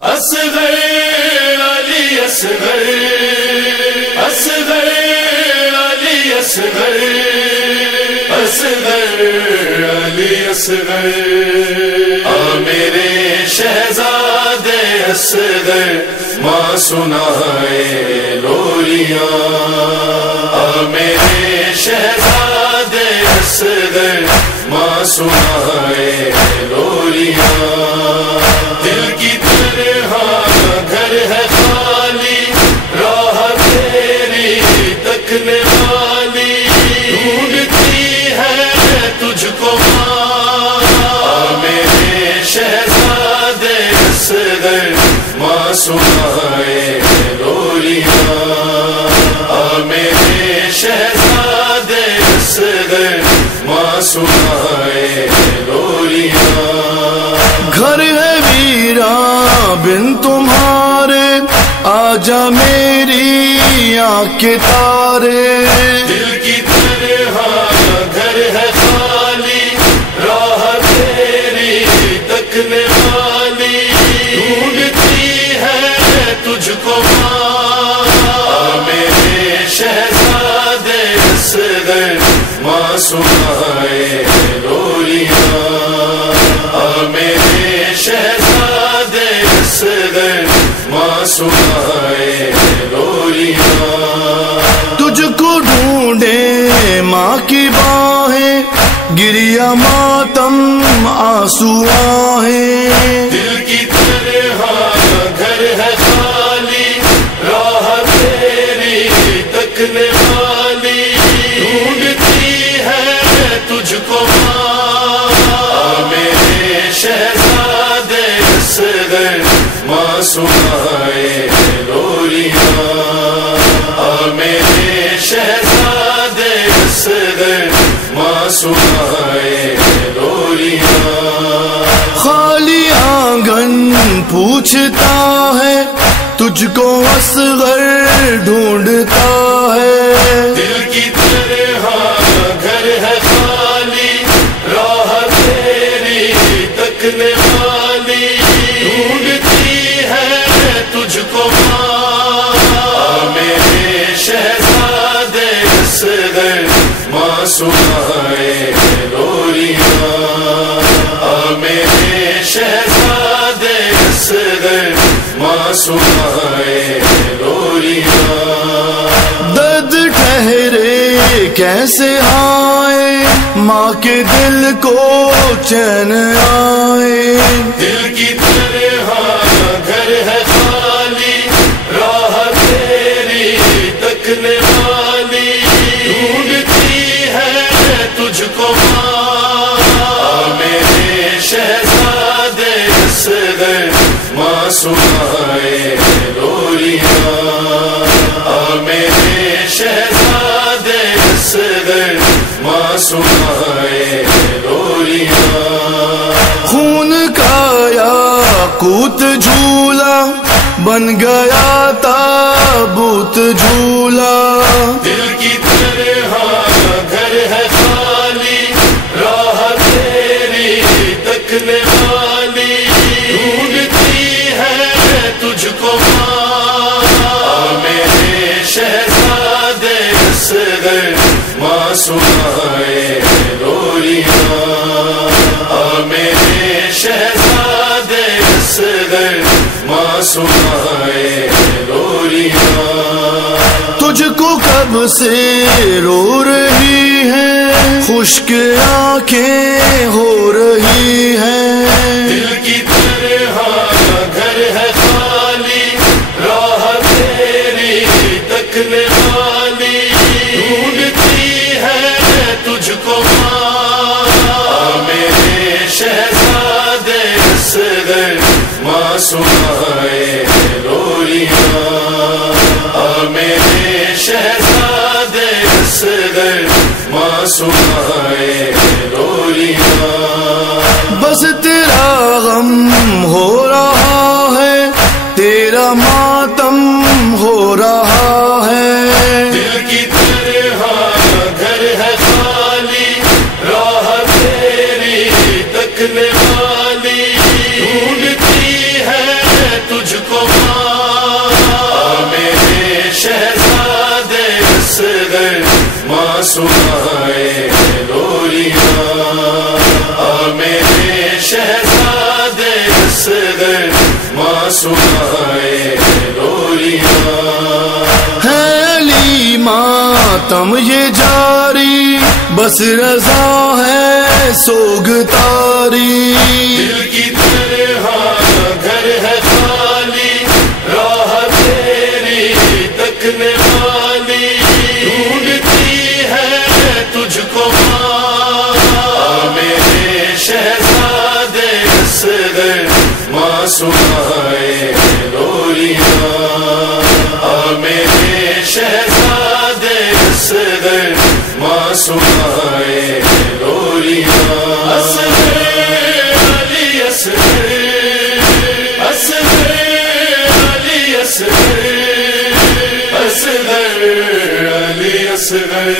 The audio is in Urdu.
اصغر علی اصغر اصغر علی اصغر اصغر علی اصغر آ میرے شہزادے اصغر ماں سنائے لوریاں آ میرے شہزادے اصغر ماں سنائے لوریاں دل کی گھر ہے خالی راہ تیری تکنے والی ڈھونڈتی ہے تجھ کو ماں میرے شہزادے اصغر ماں سنائے لوریاں میرے شہزادے اصغر ماں سنائے لوریاں گھر ہے ویراں بن تمہارے آجا میری آنکھ کے تارے دل کی طرح گھر ہے خالی راہ تیری تکنے والی ڈھونڈتی ہے تجھ کو ماں میرے شہزادے اصغر ماں سنائے لوریاں میرے شہزادے اصغر ماں سنائے لوریاں تجھ کو ڈھونڈے ماں کی باہیں گریا ماتم آنسو آہیں دل کی طرح گھر ہے خالی راہ تیری تکنے والی ڈھونڈتی ہے تجھ کو ماں میرے شہزادے اصغر ماں سنائے لوریاں میرے شہزادے اصغر ماں سنائے لوریاں خالی آنگن پوچھتا ہے تجھ کو اصغر ڈھونڈتا ہے دل کی طرح گھر ہے خالی راہ تیری تکنے والی ڈھونڈتی ہے تجھ کو ماں میرے شہزادے اصغر ماں سنائے لوریاں میرے شہزادے اصغر ماں سنائے لوریاں درد ٹھہرے کیسے آئے ماں کے دل کو چین آئے دل کی طرح گھر ہے خالی راہ تیری تکنے والی ڈھونڈتی ہے تجھ کو ماں میرے شہزادے اصغر ماں سنائے لوریاں میرے شہزادے اصغر ماں سنائے لوریاں خون کا یاقوت جھولا بن گیا تابوت جھولا دل کی طرح گھر ہے خالی راہ تیری تکنے والی ڈھونڈتی ہے تجھ کو ماں میرے شہزادے اصغر ماں سنائے لوریاں میرے شہزادے اصغر ماں سنائے لوریاں تجھ کو کب سے رو رہی ہے خشک آنکھیں ہو رہی ہیں دل کی طرح گھر ہے خالی راہ تیری تکنے والی ڈھونڈتی ہے تجھ کو ماں میرے شہزادے اصغر ماں سنائے لوریاں میرے شہزادے اصغر ماں سنائے لوریاں بس تیرا سنائے لوریاں، ہے علی ماتم یہ جاری، بس رضا ہے سوگ تاری، دل کی تنہا گھر ہے خالی، راہ تیری تکنے والی، ڈھونڈتی ہے تجھ کو ماں، میرے شہزادے اصغر ماں سنائے لوریاں، میرے شہزادے اصغر ماں سنائے لوریاں، اصغر علی اصغر، اصغر علی اصغر، اصغر علی اصغر۔